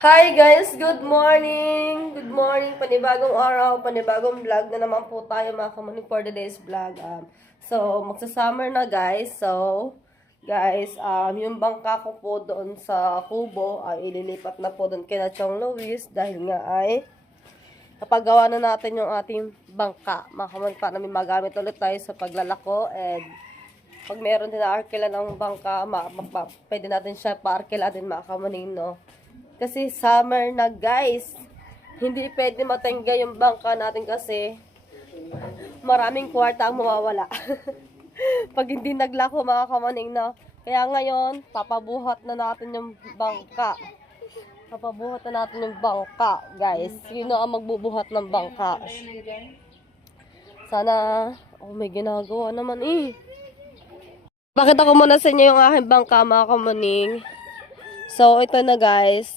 Hi guys! Good morning! Good morning! Panibagong araw, panibagong vlog na naman po tayo mga kamuning for today's vlog. So, magsa-summer na guys. So, guys, yung bangka ko po doon sa Kubo ay ililipat na po doon kina Chong Luis dahil nga ay napagawa na natin yung ating bangka. Mga kamuning para namin magamit ulit tayo sa paglalako and pag meron din na arkila ng bangka, pwede natin siya pa-arkila din mga kamuning, no? Kasi summer na guys. Hindi pwede matangga yung bangka natin kasi maraming kwarta ang mawawala. Pag hindi naglako mga kamaning na. Kaya ngayon, papabuhat na natin yung bangka. Papabuhat na natin yung bangka guys. Sino ang magbubuhat ng bangka? Sana, may ginagawa naman eh. Pakita ko muna sa inyo yung aking bangka mga kamaning. So, ito na guys.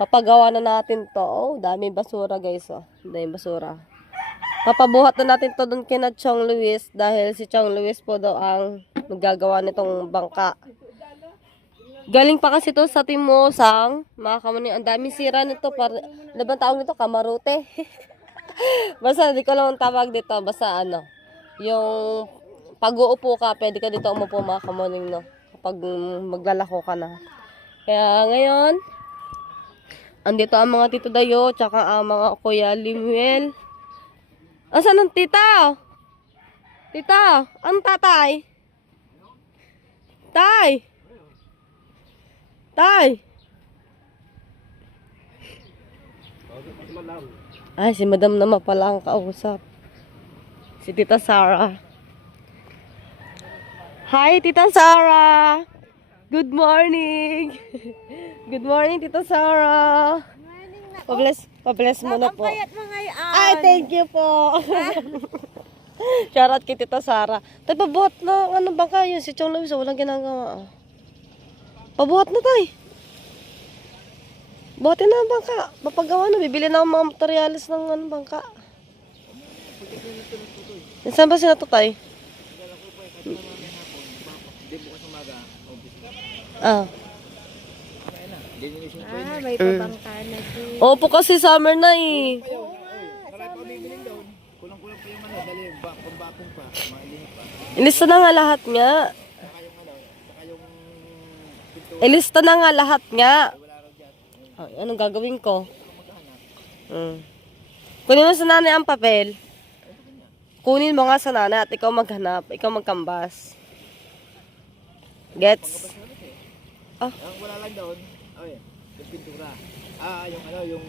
Papagawa na natin to. Oh, dami basura guys. Oh. Dami basura. Papabuhat na natin to dun kina Chong Luis dahil si Chong Luis po daw ang magagawa nitong bangka. Galing pa kasi to sa Timosang. Mga kamuning, ang dami sira nito. Ano ba tawag nito? Kamarote. Basta, di ko lang ang tawag dito. Basta ano. Yung pag-uupo ka, pwede ka dito umupo mga kamuning, no? Kapag maglalako ka na. Kaya ngayon, andito ang mga tito Dayo, tsaka ang mga kuya Limuel. Asan ang tita? Tita, ang tatay? Tay! Tay! Ay, si madam naman pala ang kausap. Si tita Sarah. Hi, tita Sarah! Good morning! Good morning, tita Sarah! Pabless muna po. Ay, thank you po. Shoutout kay tita Sarah. Tay, pabuhat na. Ano ba kayo? Si Chong Luis, walang ginagawa. Pabuhat na, tay. Buhatin na ang bangka. Mapagawa na. Bibili na ang mga materialis ng bangka. Saan ba sila to, tay? May pabangka na din. Opo kasi summer na eh. Kulang-kulang pa yung dali pambapong pa, mailihin pa. Ilista na nga lahat nga. Ilista na nga lahat nga. Ay, anong gagawin ko? Kunin mo sa nanay ang papel. Kunin mo nga sa nanay at ikaw maghanap. Ikaw magkambas. Gets? Ang wala lang doon, yung pintura. Yung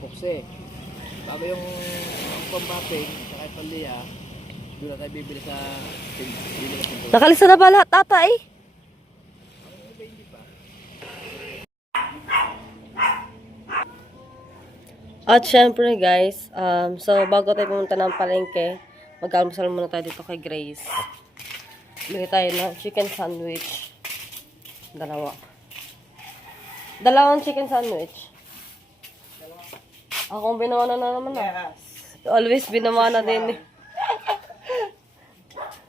bukse. Bago yung pambaping, saka yung palya, doon na tayo bibili sa pintura. Nakalista na ba lahat, tata eh? At syempre guys, so bago tayo pumunta ng palengke, mag-almusal muna tayo dito kay Grace. Bili tayo ng chicken sandwich. Dalawang chicken sandwich. Akong binawa na naman na. Always binawa na din.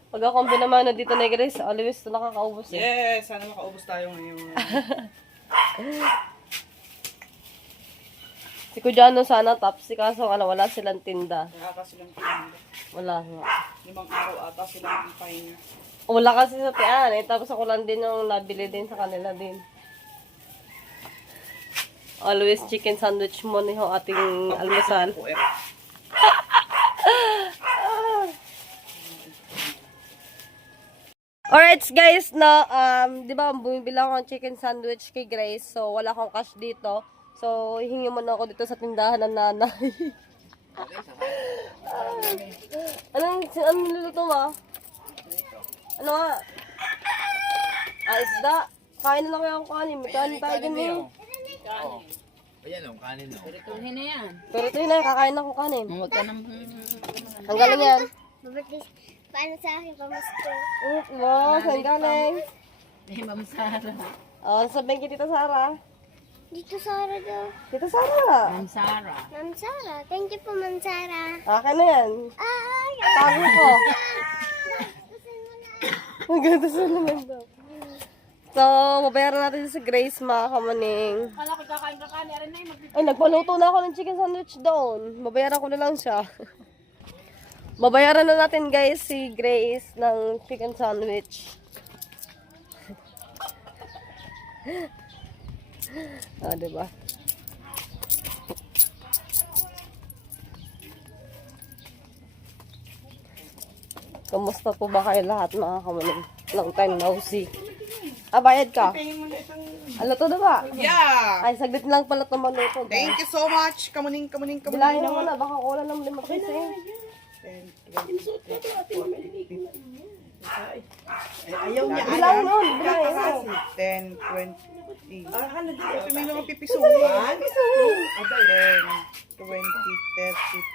Pag akong binawa na dito ni Grace, always ito nakakaubos eh. Yes, sana makaubos tayo ngayon. Si Kujano sana tapsi kaso wala silang tinda. Kaya ata silang tinanda. Wala nga. 5 araw ata silang pahinga. Wala kasi sa tiyan eh. Tapos ako lang din yung nabili din sa kanila din. Always chicken sandwich mo ni ho ating almusal. Alright guys, na di ba bumibili ako ng chicken sandwich kay Grace. So wala akong cash dito. So hihingi muna ako dito sa tindahan ng nanay. Anong niluluto mo? Ano nga? Isda. Kain na lang yung kanin. May kanin tayo din eh. Ayan o, kanin o. Tuhin na yan. Pero ito yun kakain ako kanin. Huwag ka nang... Ang galing yan. Paano sa akin pamasko? Wow, saan galing? Eh, Ma'am Sara. Sabihin kay Tita Sara. Dito Sara daw. Tita Sara. Ma'am Sara. Ma'am Sara. Thank you po, Ma'am Sara. Akin na yan. Ay! Tago ko. Ang ganda sa naman daw. So, babayaran natin si Grace, mga kamaning. Kala ko kakain rin na Ay, nagpaluto na ako ng chicken sandwich doon. Babayaran ko na lang siya. Babayaran na natin, guys, si Grace ng chicken sandwich. Ah, diba? Kamusta po ba kayo lahat, mga kamaning? Long time no see. Ah, bayad ka? Ano to ba? Yeah! Ay, saglit lang pala ito maluto. Thank you so much. Kamuning. Bilangin naman na, baka kulang ng 5 piso eh. Ayaw niya. Bilangin nun, bilangin mo. 10, 20. Ito may mga pipisuhin. 10, 20, 30,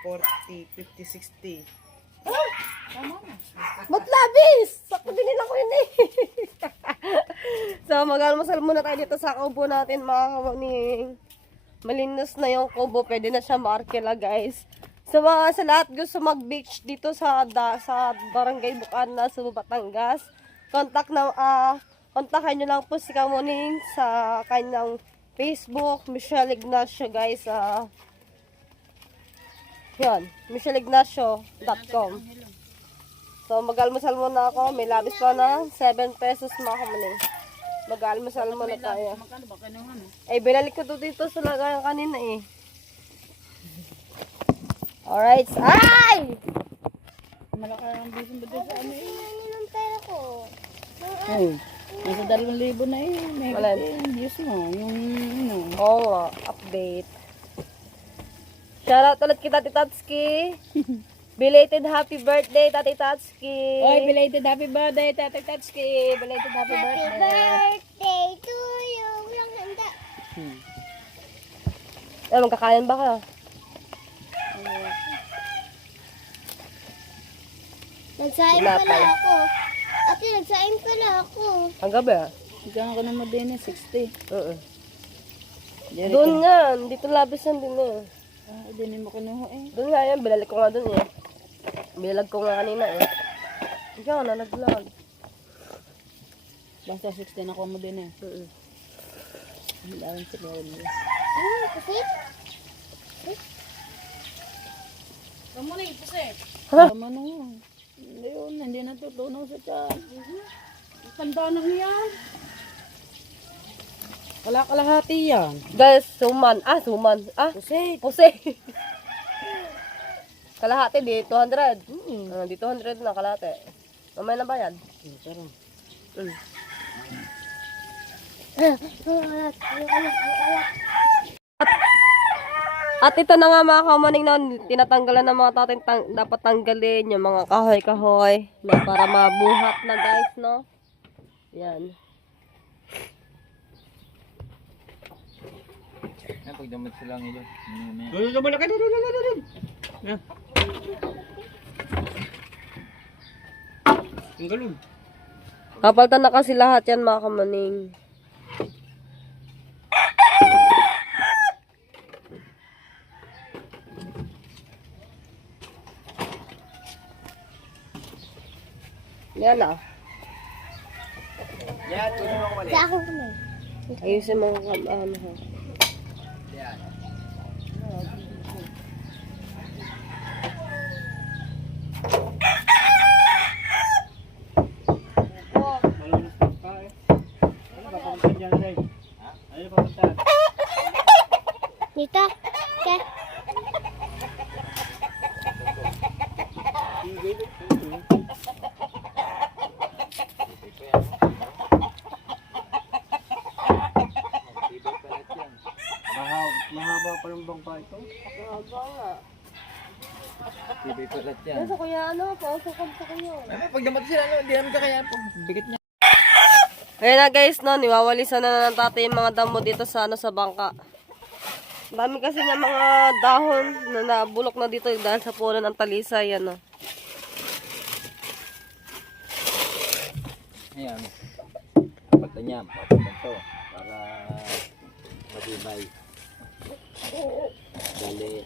40, 50, 60. Ba't labis? Sakto din nila ko yun eh. So, mag-almusal muna tayo dito sa kubo natin, mga kamaning. Malinis na yung kubo, pwede na siya maarkila, guys. So, sa lahat gusto mag-beach dito sa Barangay Bukana, sa Batangas, kontakin nyo lang po si Kamuning sa kanyang Facebook, Michelle Ignacio, guys. Yan, michelleignacio.com. So, mag-almusal muna ako. May labis pa na 7 pesos, mga kamaning. Mag-almusal muna tayo. Eh, binalik ko to dito sa lagayan kanina eh. Alright. Ay! Malaki ang bisin ba doon sa ano eh? Ang pera ko. Oh, nasa 2,000 na eh. May Alin? views mo. Yung ano. Oo nga, update. Shoutout ulit kita, Tati Tatsuki. Belated happy birthday, Tati Tatsuki. Oy, belated happy birthday, Tati Tatsuki. Belated happy birthday. Birthday to you. Walang handa. Eh, magkakain ba ka? Nagsaing Wala pala pa. ako. Ate, nagsaing pala ako. Ang gabi ah. Bigyan ko naman din eh, 60. Oo. Doon nga, dito labis yan din eh. Ah, din mo kinuha eh. Doon nga yan, binalik ko nga doon eh. Bilag ko nga kanina eh. Ikaw na, nag-vlog. Basta 60 na ko mo din eh. Ang dawin siguro nila. Kasi, Tama na yun. Hindi yun, hindi natutunaw sa tiyan. Tanda na yan. Wala kalahati yan. Guys, suman. Suman. Pusay. Kalahati di 200. Di 200 na kalahati. Mamaya na bayad. Pero, At ito na nga, mga kamaning na tinatanggalan ng mga tatay, dapat tanggalin yung mga kahoy-kahoy na para mabuhat na, guys, no? Yan. Pag damat silang ilo. Kapaltan na kasi lahat yan, mga kamaning. Yan ah. Yan, tulong ako mali. sa akong kamay. Ayusin mo ang ano ha. Yan. Dito. Ke. Mahaba pa yung bangka ito. Mahaba nga. Tibay palat yan. Nasa kuya ano, pausakad sa kuya. Ano, pag damat sila, hindi namin kakaya. Pag bigat niya. Ayan na guys, no, niwawalisan na ng tatay yung mga damo dito sa sa bangka. Dami kasi ng mga dahon na nabulok na dito dahil sa puno ng talisay, ano. Ayan. Pagta niya, papunta to. Para matibay. Dali.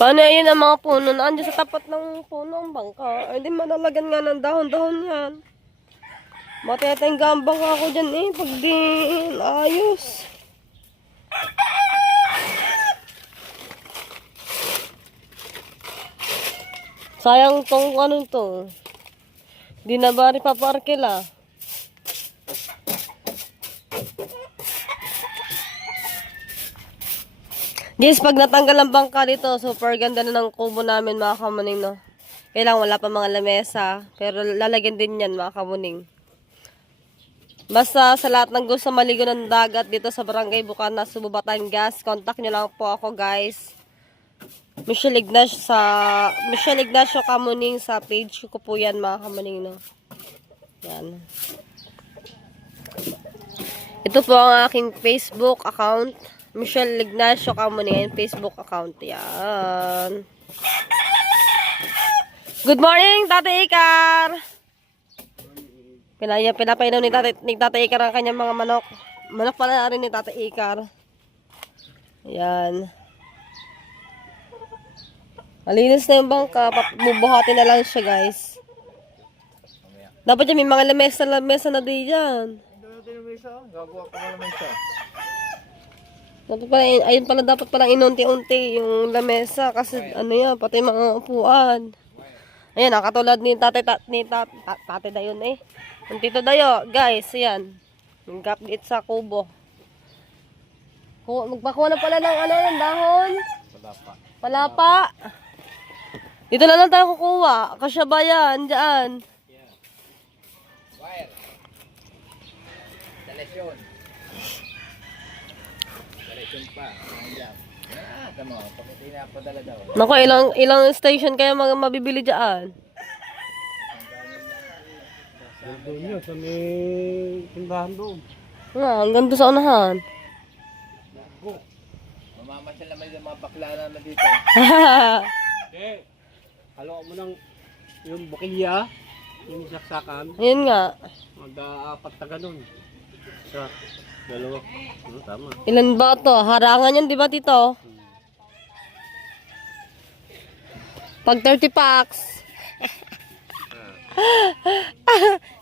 Paano yun ang mga puno na andyan sa tapat ng puno ang bangka? Ay, di malalagan nga ng dahon-dahon yan. Mateteng gambang ako dyan eh. Pag di ayos. Sayang tong ano to. Di na ba rin paparkil ah. Guys, pag natanggal ang bangka dito, super ganda na ng kubo namin mga kamuning, no? Kailangan wala pa mga lamesa, pero lalagyan din yan mga kamuning. Basta sa lahat ng gusto maligo ng dagat dito sa Barangay Bukana, Subo, Batangas, contact nyo lang po ako guys. Michelle Ignacio Kamuning sa page ko po yan mga kamuning, no? Yan. Ito po ang aking Facebook account. Michelle Ignacio Kamuning, Facebook account. Yan. Good morning, Tate Ikar! Pinapainom ni Tate Ikar ang kanyang mga manok. Manok pala rin ni Tate Ikar. Yan. Malinis na yung bangka. Bubuhatin na lang siya, guys. Dapat yan, may mga lamesa na di yan. Gagawa ka mo naman siya. Dapat pala, ayun pala, dapat palang inunti-unti yung lamesa kasi ano yan, pati mga upuan. Ayan, katulad ni Tate Dayo eh. Yung Tito Dayo, guys, ayan. Yung gapit sa kubo. Magpakuha na pala ng ano, ng dahon. Palapa. Dito na lang tayo kukuha. Kasya ba yan? Diyan. Wire. Instalasyon. Instalasyon pa. Nandiyan. Tama. Pagkati na padala daw. Naku, ilang station kaya mabibili dyan? Doon yun, sa may tindahan doon. Hanggang doon sa unahan. Mamamasyal naman yung mga bakla naman dito. Eh, halo mo ng yung bukilya, yung saksakan, Ayun nga. mag-aapat na ganun. Sa dalawa. Tama. Ilan ba to? Harangan yan, di ba, Tito? Pag 30 packs.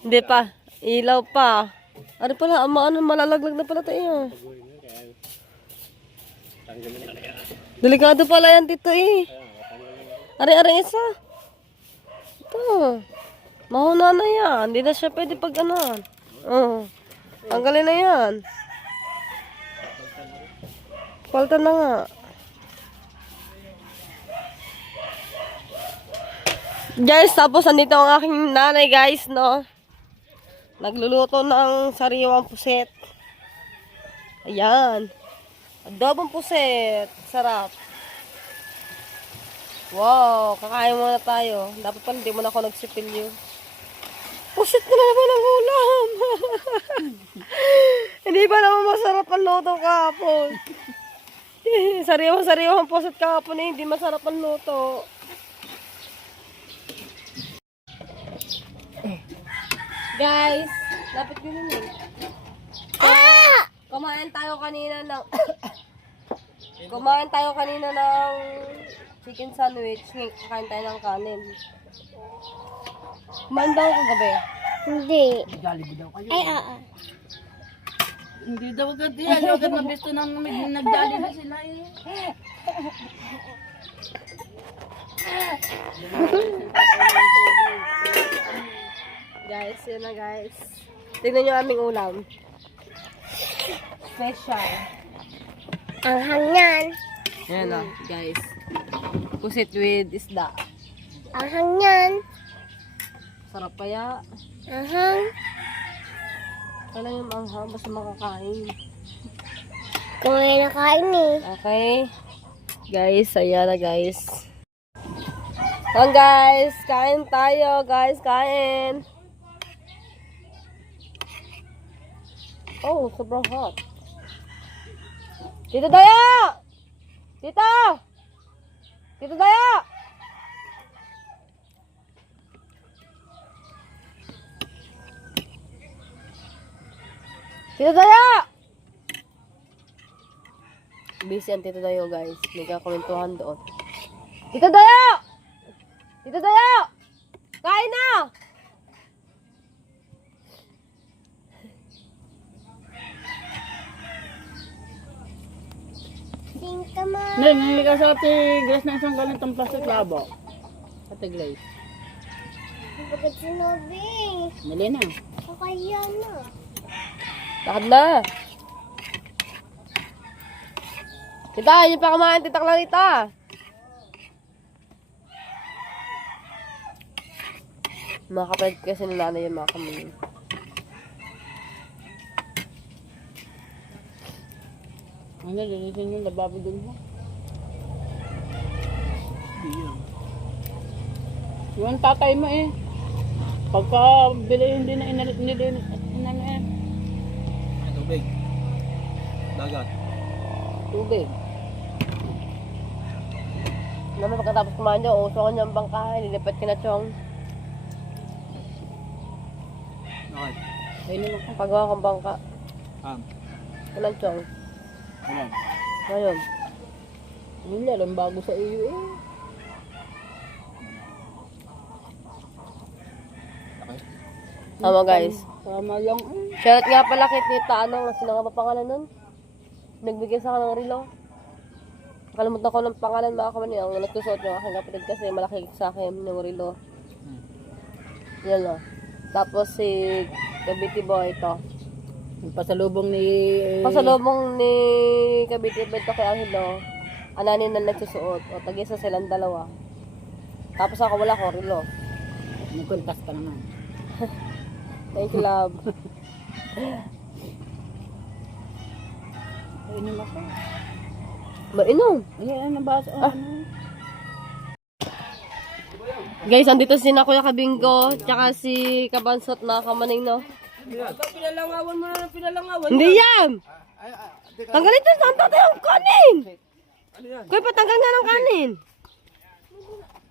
Hindi pa. Ilaw pa. Ano pala, malalaglag na pala tayo. Delikado pala yan, Tito eh. Ari-ari isa. Ito. Mahuna na yan. Hindi na siya pwede pag ano. Tanggalin na yan. Palta na nga. Guys, tapos andito ang aking nanay guys, no? Nagluluto ng sariwang puset. Ayan. Adobong puset. Sarap. Wow, kakain muna tayo. Dapat pala hindi mo na ako nagsipilyo. Puset na naman ang ulam. Hindi ba naman masarap ang luto kahapon? Sariwang puset kahapon eh. Hindi masarap ang luto. Guys, dapat yun yun. Kumain tayo kanina ng chicken sandwich. Kakain tayo ng kanin. Kumain daw ako gabi. Hindi. Jollibee daw kayo. Ay, oo. Hindi daw agad yan. Agad mabisto nang nag-Jollibee sila eh. Guys, yun na guys. Tignan nyo aming ulam. Special. Ang hangyan. Yan na, guys. Pusit with isda. Ang hangyan. Sarap kaya. Ahang. Kailan yung manghang basta makakain. Kumain na kain eh. Okay. Guys, ayan na guys. Come guys, kain tayo guys, kain. Oh, sobrang hot. Tito Daya! Tito! Tito Daya! Tito Daya! Busy ang Tito Dayo guys. May kakomentuhan doon. Tito Dayo! Tito Dayo! Kain na! Singka mo. Nay, nangyay ka sa ate Grace na isang ganitong plastic labo. Ate Grace. Bakit sinabi? Mali na. Kakaya na. Lakad na! Tita, yun pa kumain, Tita Clarita. Mga kapatid kasi ng nanay yung mga kami. Ano, linisin yung lababo dun mo. Yung tatay mo eh. Pagka bili hindi na inano eh. Tubig. Dagat. Tubig. Naman pagkatapos kumain dyan, uso ko niyang bangkahan, nilipat ka na chong. Bakit? Kainin mo. Pagawa kong bangka. Walang chong. Ayan. Ngayon. Hindi, alam bago sa iyo eh. Tama guys. Tama lang eh. Shoutout nga pala kay Tita, sino nga ba pangalan nun? Nagbigay sa akin ng relo. Nakalimutan ko ng pangalan mga kamani. Ang nagsusuot yung aking kapatid kasi malaki sa akin yung relo. Yan o. Tapos si Kabiti Boy ito. Yung pasalubong ni... Pasalubong ni Kabiti Boy ito kay Angelo. Ananin na nagsusuot. O tag-isa silang dalawa. Tapos ako wala ko relo. Nagkultas ka naman. Thank you, love. Kainin ako. Mainom. Ayan, nabasa. Oh, ano? Guys, andito si na Kuya Kabingo, tsaka si Kabansot mga kamaning, no? Pinalangawan mo na pinalangawan. Hindi yan! Tanggalin ito, saan tayo ang kanin? Kuya, patanggal nga ng kanin.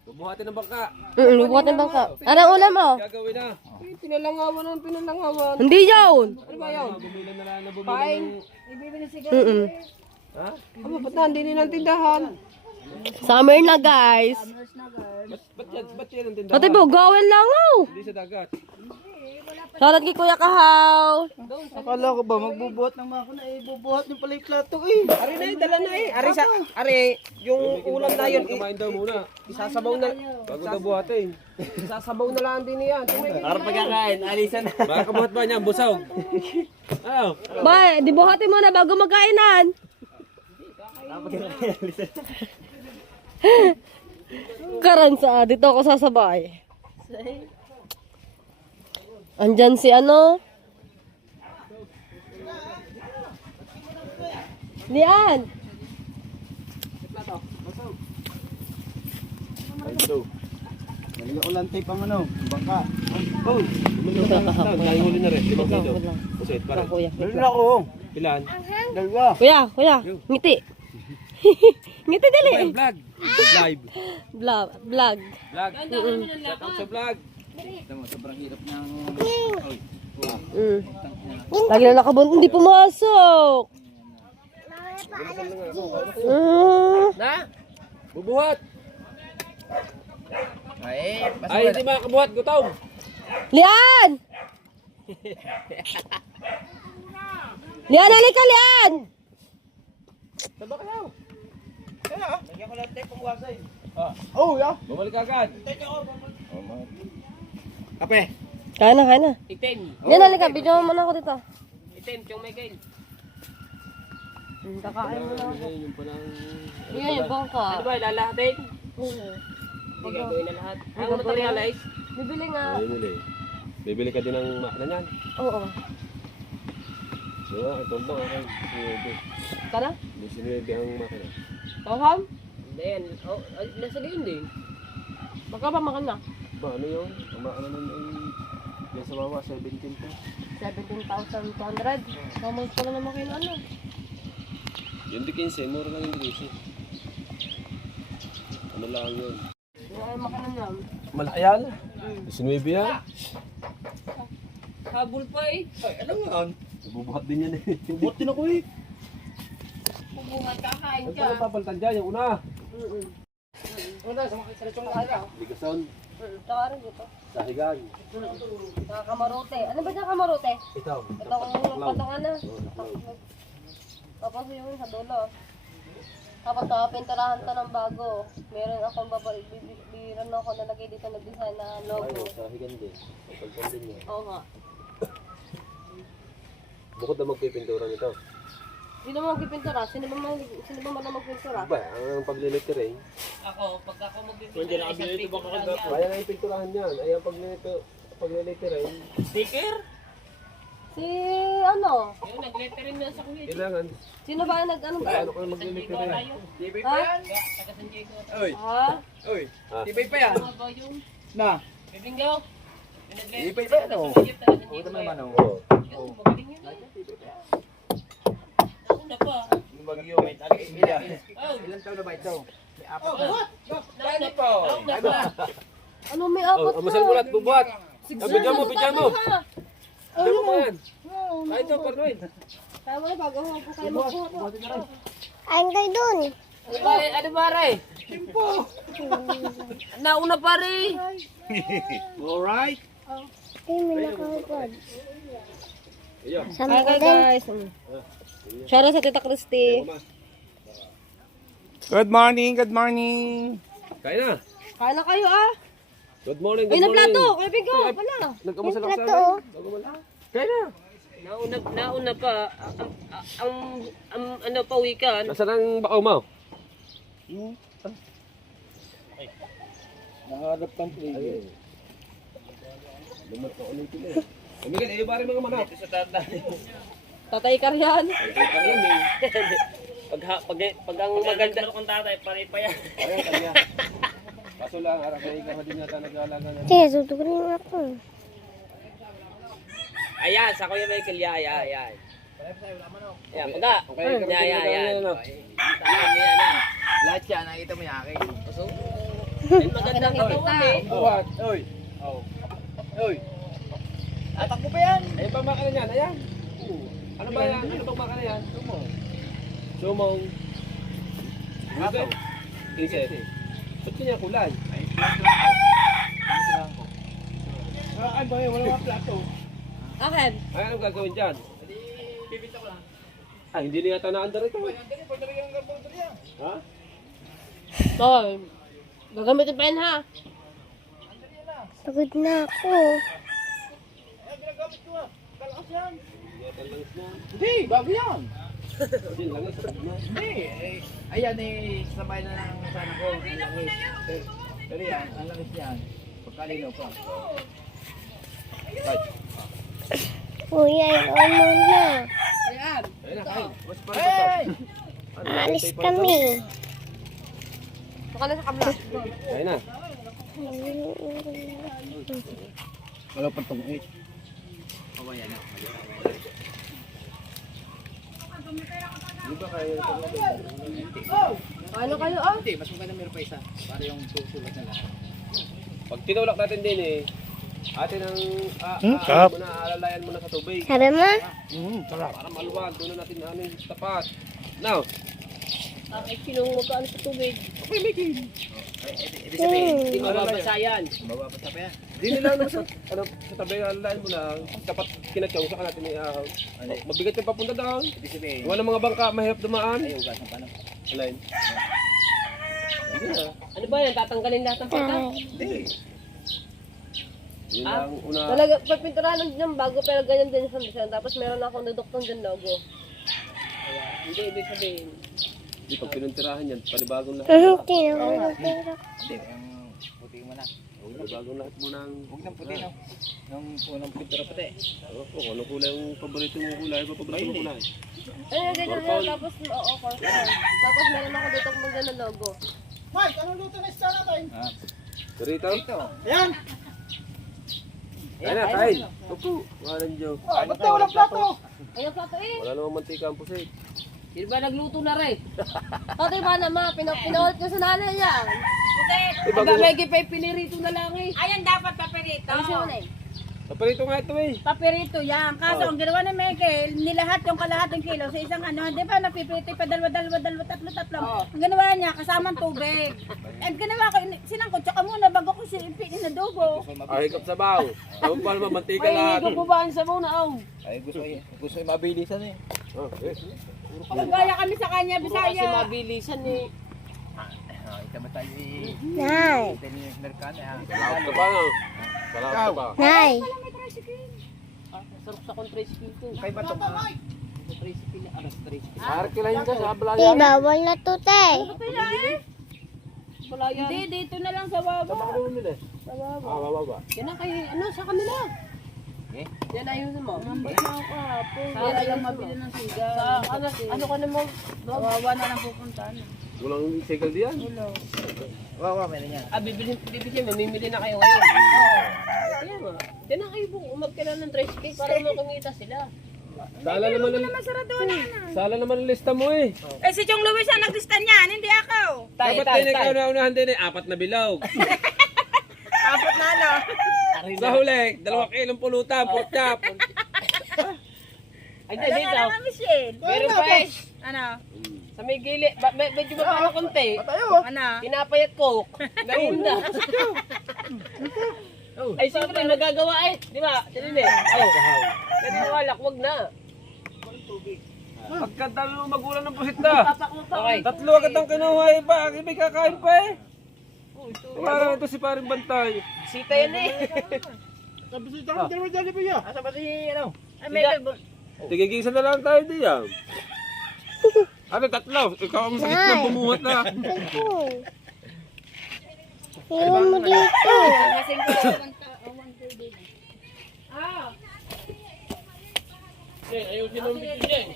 Bubuhatin ng bangka. Bubuhatin bang ka? Anong ulam mo? Gagawin na. Pinalangawan ng pinalangawan. Hindi yun! Ano ba yun? Bumili na lang na bumili. Pain. Ibibili si Ha? Ano, ba't nandini ng tindahan? Summer na, guys. Ba't yan ang tindahan? Ate Bo, gawin lang, oh. Hindi sa dagat. Shoutout kay Kuya Kahaw. Akala ko ba magbubuhat ng mga na bubuhat niyo pala yung plato eh. Ari na dala na eh. Ari, yung ulam na yun. Kumain daw muna. Isasabaw na. Bago daw buhatin. Isasabaw na lang din yan. Para pagkakain, alisan na. Baka kabuhat ba niya? Busog. Ano? Ba, di buhatin mo na bago magkainan. Karansa, dito ako sasabay. Andyan si ano? Lian! Ito. Nalila ko lang tape ang ano, bangka. Oh! Nahihuli na rin. 5 kilo. Buset, para. Kuya. Nalila ko. Ilan? Dalawa. Kuya, ngiti. Ngiti dali. Vlog. Live. Vlog. Vlog. Shout out sa vlog. Sobrang hirap ng... Lagi na nakabunot, hindi pumasok. Na? Bubuhat. Ay, hindi makabuhat. Gutom. Lian! Lian, halika, Lian! Saba kayo. Lagyan ko lang tape ang wasay. Oh, yeah. Bumalik agad. Kape. Kaya na. Itim. Yan, halika, video mo na ako dito. Itim, chong may kain. Kakain mo na ako. Yung palang... Yan, yung bangka. Ano ba, ilalahatin? Hindi gagawin na lahat. Ang materialize? Bibili nga. Bibili. Bibili ka din ng makina niyan. Oo. Diba, ito ba? Okay. Sinuwebe. Tara, Hindi sinuwebe ang makina. tawhan. Hindi yan. Oh, nasa gayon din. Baka pa makan na. Ba, ano yun? Ang makina nun ay... Yan sa baba, 17 po. 17,200. Kamang pala naman kayo ano. Yung di 15, mura lang yung di 15. Ano lang yun? Yung ay makanan lang. Malaki yan? Sinuwebe yan? Habol pa eh. Ay, ano nga? Bubuhat din yan eh. Bubuhat din ako eh. Bubuhat kakain Ano pa napapalitan dyan? Yung una. Ligason, Tsaka rin dito. sahigan. Mga kamarote. Ano ba yung kamarote? Ito. Itong patungan na. Tapos yun sa dulo. Tapos pinturahan to ng bago. Meron akong bibiran ako nalagay dito na design na logo. Sahigan din. Pagpagpag din niya. Oo nga. Bukod na magpipintura nito. Sino mo magpipintura? Sino ba man magpintura? Ba, ang pagliliter eh. Ako, pag ako magpipintura ng isang picture lang yan. Kaya nga yung pinturahan yan. Ay, ang pagliliter eh. Sticker? Si ano? Yung nag-lettering na sa kuya. Kailangan. Sino ba ang nag-ano ba? Ano ko na magliliter eh. Tibay Ha? pa yan. Taga San Diego. Uy, Ha? uy. Ah. Tibay pa yan. Ano ba yung Na. bibinggaw? Tibay pa yan oh. Oo, tama naman oh. Oo. Magaling yun eh. Ako na pa. Yung bagyo, may ilan. Ilan taon na ba ito? May apat na. Nauna pa. Nauna pa. Ano may apat Oh, masal mo lahat bubuhat. Bigyan mo, bigyan mo. Ha? Bigyan mo man. Kahit ito, Parnoy. Kaya mo na bago ako kayo magbuhat. Ayun kayo dun. Ano ba, Ray? Nauna pa rin. Alright. Ay, may nakagod. Iyo. Saan ko Hi din? guys. Shoutout sa Tita Christy. Good morning, good morning. Kain na. Kaya na kayo ah. Good morning, Uy, good na morning. plato. Kuya Bigo, pala. Nagkamasal ako sa Plato, oh. Kain na. Nauna pa. Ano pa weekend? Nasaan ang bakaw mo? Nakaharap kang play. Lumat ko ulit ito eh. Kumigil, eh, bari mga manok. Sa tatay. Tatay Karyan. Pag ang maganda kung tatay, pare pa yan. Ayan, kanya. Kaso lang, harap na ikaw din yata nag-aalaga na. Sige, sutugurin ako. Ayan, sa Kuya Michael, yan. Ayan, pagka. Okay, kami Yan. din Yan. Lahat yan, nakita mo yung akin. May magandang katawan eh. Buhat. Uy. Oh. Uy. Atak mo pa yan? Ayun bang makina niyan? Ayan. Ano ba yan? Ano bang makina yan? Sumong. Sumong. Ato. Iset. Ba't kanya kulay? Ay, sinahan ko. Ay, ba wala mga plato. Akin. Ay, anong gagawin dyan? Bibita ko lang. Ah, hindi na yata na-under ito. Pag nabigyan ng karton yan. Ha? Toy. Gagamitin pa yan ha. Pagod na ako. Ay, ginagamit ko ah. Kalakas yan. Yata langis na. Hindi, bago yan. Hindi, langis sa kanya. Hindi, eh, ayan eh, sabay na lang sana ko. Ang langis. Pero yan, ang langis yan. Pagkalino pa. Right. Kuya, ano na. Ayan. Ayun na, kain. Mas para Hey! Alis kami. Baka na sa kabla. Ayun na. Wala pa itong 8. Pawayan na. Di ba kaya ito? Ano kayo ah? Hindi, mas maganda meron pa isa. Para yung susulat na lang. Pag tinulak natin din eh, atin ang muna, alalayan muna sa tubig. Sabi mo? Para maluwag, doon na natin ano yung tapat. Now, Ay, sinong magkaan sa tubig? Ibig sabihin, Hindi mababasa yan. mababasa pa yan. di nila ano sa, ano, sa tabi, alalayan mo lang. Tapat kinatsaw, saka natin mabigat yung papunta down. Ibig sabihin, Wala mga bangka, mahirap dumaan. ay ugas ng paano. Alain. Hindi na. Ano ba yan? Tatanggalin lahat ng pagka? Hindi. Yun lang una. Talaga, pagpinturahan ng bago pero ganyan din sa design. Tapos meron akong naduktong din logo. Hindi, ibig sabihin. Di pag pinintirahan yan, panibagong lahat. Hindi na ako pera. Hindi, yung puti mo na. Panibagong lahat mo ng... Huwag ng puti no. Yung unang pintura puti. Oo, kung ano kulay yung paborito mong kulay, paborito mong kulay. Ayun, ganyan lang. Tapos, oo, corner. Tapos meron akong naduktong ganyan logo. Ah, Karito? ito. Yan! Ayun na, kain. Opo, walang joke. Ba't na walang plato? Ayun, plato eh. Wala namang mantika ang pusit. Sino ba nagluto na rin? Tatay ba naman? Pinaulit ko sa nanay yan. Eh, bago, Lagi pa pinirito na lang eh. Ayan dapat papirito. Ayun siya na eh. Paparito nga ito eh. Papirito yan. Kaso ang ginawa ni Michael, nilahat yung kalahating kilo sa isang ano, di ba napiprito pa dalawa, tatlo. Ang ginawa niya, kasamang tubig. Ang ginawa ko, sinangkot tsaka muna bago ko inadobo. Higop sa baw. Tapos pa naman mantika lahat. Bubaan sa muna, Ay, gusto yung mabilisan eh. Oh, eh. Pagaya kami sa kanya, Bisaya. mabilisan eh. Ito ba tayo eh? Nay. Ito yung merkano ha. Salamat ka pa no? Salamat ka pa. Nay. Sarap sa kontrisikil to. Kay Batong ha. Arkilahin ka sa Di, balaya. bawal na to, te. Hindi, dito na lang sa baba. Ano nila? Bababa. Yan na kayo, ano, sa kanila. Eh? Yan ayusin mo. Nambay na ako kahapon. Para lang mabili ng siga. Ano ka na mo? Kawawa na lang pupuntahan. Walang sigal diyan. Wow, meron yan. Bibili, mamimili na kayo ngayon. Kaya nga. Yan na kayo umagkailan ng tricycle para makumita sila. Sala naman ang lista mo eh. Eh, si Chong Luis ang naglista niyan, hindi ako. Dapat din ikaw na unahan din eh. 4 na bilog. Apat na ano. Sa huli, 2 kilong pulutan, pork chop. Ay, Alam nga naman, Michelle. Meron pa eh. Ano? Sa may gili, medyo mapano konti. Ano? Pinapayat ko. Merinda. Ay, siyempre, nagagawa eh. Di ba? Silin eh. Oh. Pwede mo walak, wag na. Pagkadalo mo magulang ng pusit na. Okay. 3 agad ang kinuha eh pa. Ibig kakain pa eh. Parang ito si paring bantay. Sita yan eh. Asa ba si ano? Ay, Michael, Tigigisa na lang tayo diyan. Ano, 3? Ikaw ang sakit na bumuhat na. Cellphone. Iwan mo dito. kasing ko. Ayusin mo ang video niya eh.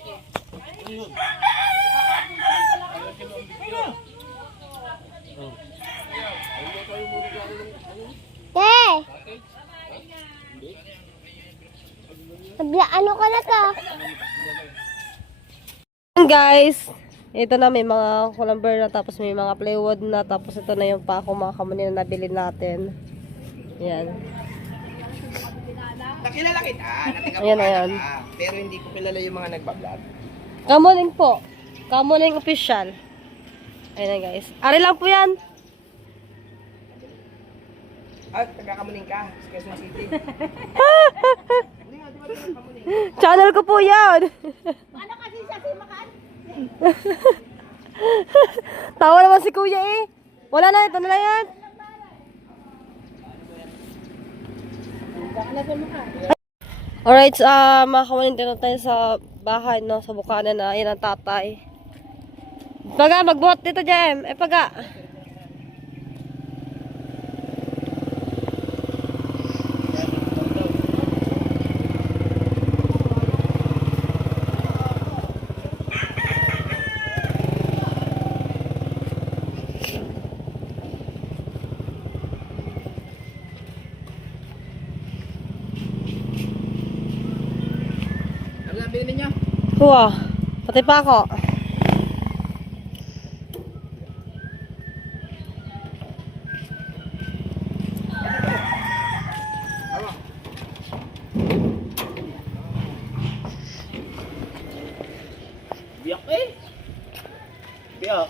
Te. Ano ka na to? Guys, ito na may mga cucumber na tapos may mga plywood na tapos ito na yung pako mga kamuni na nabili natin. Yan. Nakilala kita. Ayan na yan. Pero hindi ko kilala yung mga nagbablog. Kamuning po. Kamuning official. Ayan na guys. Ari lang po yan. Taga-Kamuning ka. Sa Quezon City. Channel ko po yan. Ano kasi siya si Makan? Tawa naman si kuya eh. Wala na, ito na lang yan. Alright, mga kawanin, dito tayo sa bahay, no, sa Bukana na, yan ang tatay. Paga, magbuhat dito, Jem. Paga. Ano sabihin ninyo? Huwa, pati pa ako. Biyak eh. Biyak.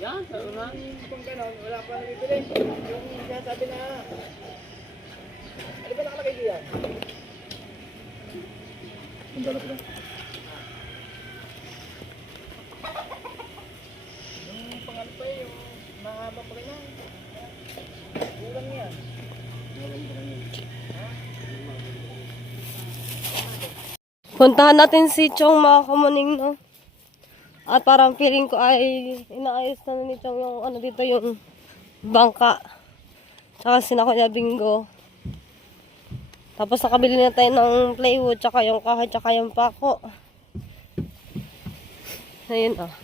Yan, sabi na. Kung gano'n, wala pa nabibili. Yung sinasabi na... Ano ba nakalagay diyan? Yung pangalan pa eh, yung mahaba pa rin na. Kulang yan. Puntahan natin si Chong, mga kamuning, no? At parang feeling ko ay inaayos na ni Chong yung ano dito, yung bangka. Tsaka sinakuya Bingo. Tapos nakabili na tayo ng plywood, tsaka yung kahoy, tsaka yung pako. Ayun, ah.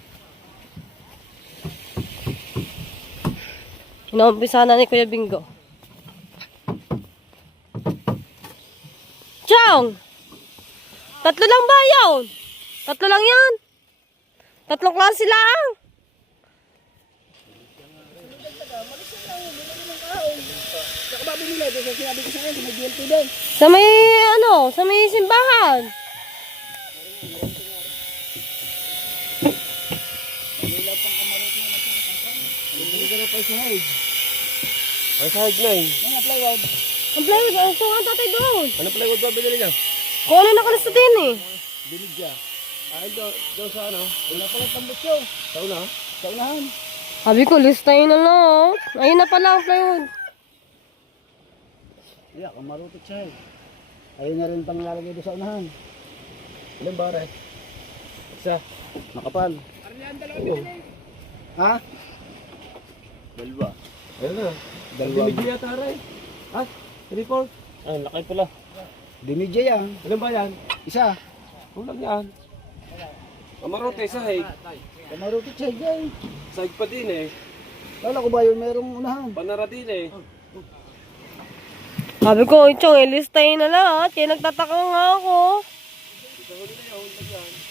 Inuumpisa na ni Kuya Bingo. Chong! 3 lang ba yun? 3 lang yan. 3 klase lang. Saka babili nila, doon sa sinabi ko sa akin, may DLTV. Sa may, sa may simbahan. Ay, sahig na eh. Mga plywood. Ang plywood, ito ang tatay doon. Ano plywood ba binili niya? Kung ano yung nakalista din eh. Binigya. Ay, doon sa ano? Wala pala tambutso. Sa una? Sa unahan. Sabi ko, listahin na lang. Oh. Ayun na pala ang plywood. Yeah, kamarutot siya eh. Ayun na rin pang lalagay doon sa unahan. Ilang bare? Isa. Nakapal. Ha? Dalawa. Ayun na. Dalawa. Dinidyo yata aray. Ha? Report? Ay, laki pala. Dinidya yan. Ilan ba yan? Isa. Kulang yan. Amarote, sahig. Kamarutot siya dyan. Sahig pa din eh. Kala ko ba yun merong unahan? Panara din eh. Sabi ko, Chong, ilistahin na lahat. Kaya nagtataka nga ako.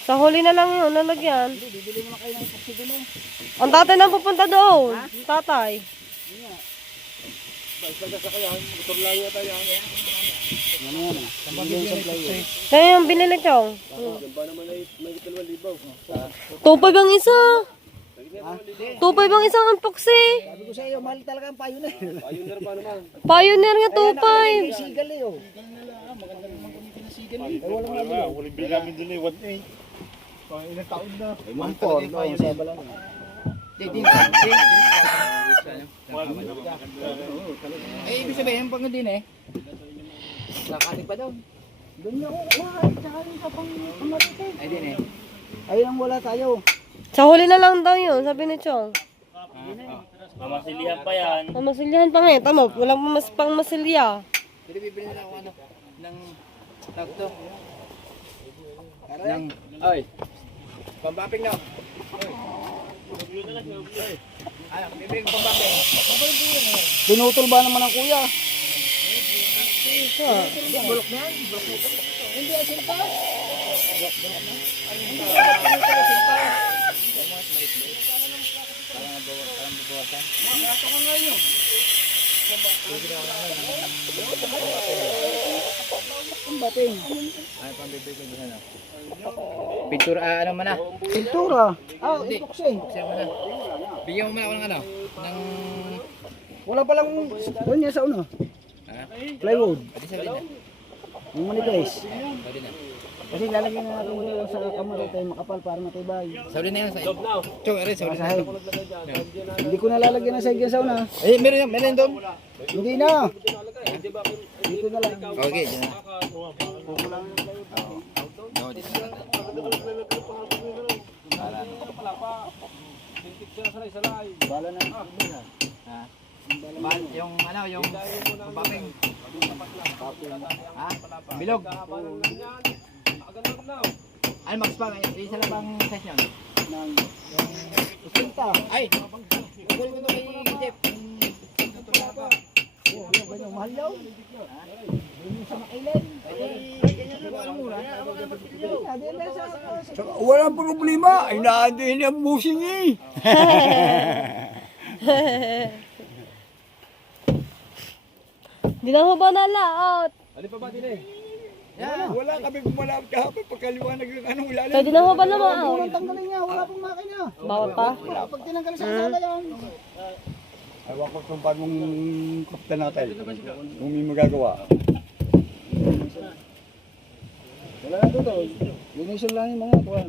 Sa huli na lang yun, lalagyan. Bibili naman kayo ng epoxy doon eh. Ang tatay na pupunta doon. Tatay. Basta sasakyan, motor lang yata yan. Ano yan eh. Pambili sa plywood. Kaya yung binili, Chong. Yan ba naman ay may 2,000? Tupay bang isa? Tupay bang isang epoxy? Sabi ko sa iyo, mahal talaga ang payo na eh. Pioneer pa naman. Pioneer nga tupay. May sigal eh oh. Magandang naman gamitin na sigal eh. Ay walang nabilo. Huling bili namin dun eh, 1.8. Ilang taon na. Ay mampor, no, sa balang. Eh, ibig sabihin, pag din eh. Nakating pa daw. Doon niya ako kumahay, tsaka yung kapang pangaritin. Ay din eh. Ayun ang wala tayo. Sa huli na lang daw yun, sabi ni Chong. Mamasilihan pa yan. Mamasilihan pa nga eh. Tama, walang pang masilya. Pero bibili na ako ano, ng tawag to. Ng, ay, pambaping na. Ano, bibili ko pambaping. Pinutol ba naman ang kuya? Bulok na yan? Bulok na ito? Hindi, asin pa. Bulok na. Hindi, asin pa. Pambating. Ay, pambibig ko dyan. Pintura, ano man na? Pintura? Ah, epoxy. Epoxy mo na. Bigyan mo man ako ng ano? Ng... Wala palang... Doon yan sa uno. Ha? Plywood. Pwede sa din na. Yung manipis. Pwede na. Kasi lalagyan na natin dito sa kamarote makapal para matibay. Saudi na yan sa ito. Chong, aray, saudi na. Hindi ko na lalagyan ng sahig sa una. Eh, meron doon. Hindi na. Dito na lang. Okay, dyan na. Oo, dito na lang. Bala na. Ha? Yung ano, yung pambaping. Ha? Bilog. Ay, max pa ngayon. Isa lang bang size yun? Ng... Ay! Galing ko ito kay Jeff. Mahal daw. Yung sa makailan. Walang problema. Ay, naandin ang busing eh. Di na mo ba nalaot? Ano pa ba din eh? Wala kami pumalapit kahapon pagkaliwanag ng anong ilalim. Kaya di na mo ba nalaot? Ang tanggalin niya, wala pong makina. Bawal pa? Pag tinanggal sa sala yan. Ewan ko kung paano kapta natin. Kung may magagawa. Wala na ito. Linisin lang yung mga kuwan.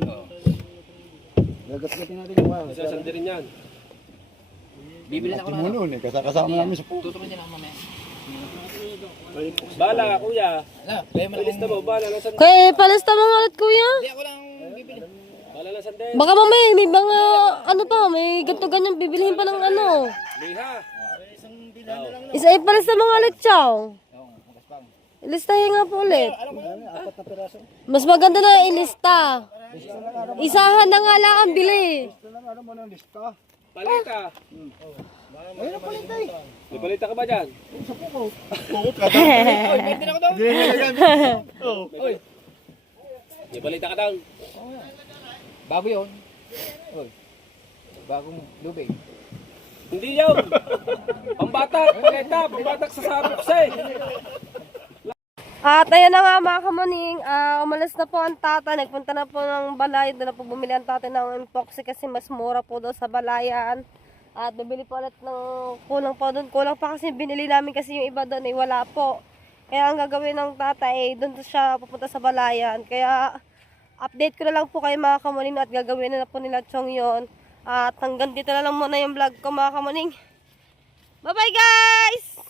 Gagat-gatin natin yung kuwan. Sasandi rin yan. Bibili na ako na. Tumuno eh. Kasama namin sa puto. Tutukin din ako mamaya. Bala, kuya. Ano? Kaya mo Palista mo, bala lang sandi. Kaya palista mo nga ulit, kuya. Hindi ako lang bibili. Bala lang sandi. Baka mamaya may mga ano pa, may ganto ganyan bibilihin pa ng ano. Liha. Isa ipalista mo nga ulit, Chow. Ilistahin nga po ulit. Apat na piraso. Mas maganda na ilista. Isahan na nga lang ang bili. Ano mo ng lista? Palita. Ayun ang palitay. May palita ka ba dyan? Pwede na ako daw. May palita ka daw. Bago yun. Oy. Bagong lubig. Hindi yun. Pambatak, paleta, pambatak sa sabok siya eh. At ayan na nga mga kamaning, umalis na po ang tata, nagpunta na po ng balay, doon na po bumili ang tata ng epoxy kasi mas mura po daw sa balayan. At bibili po ulit ng kulang po doon, kulang pa kasi binili namin kasi yung iba doon ay wala po. Kaya ang gagawin ng tata ay doon siya pupunta sa balayan. Kaya update ko na lang po kayo mga kamaning at gagawin na po nila Chong yun. At hanggang dito na lang muna yung vlog ko mga kamaning. Bye bye guys!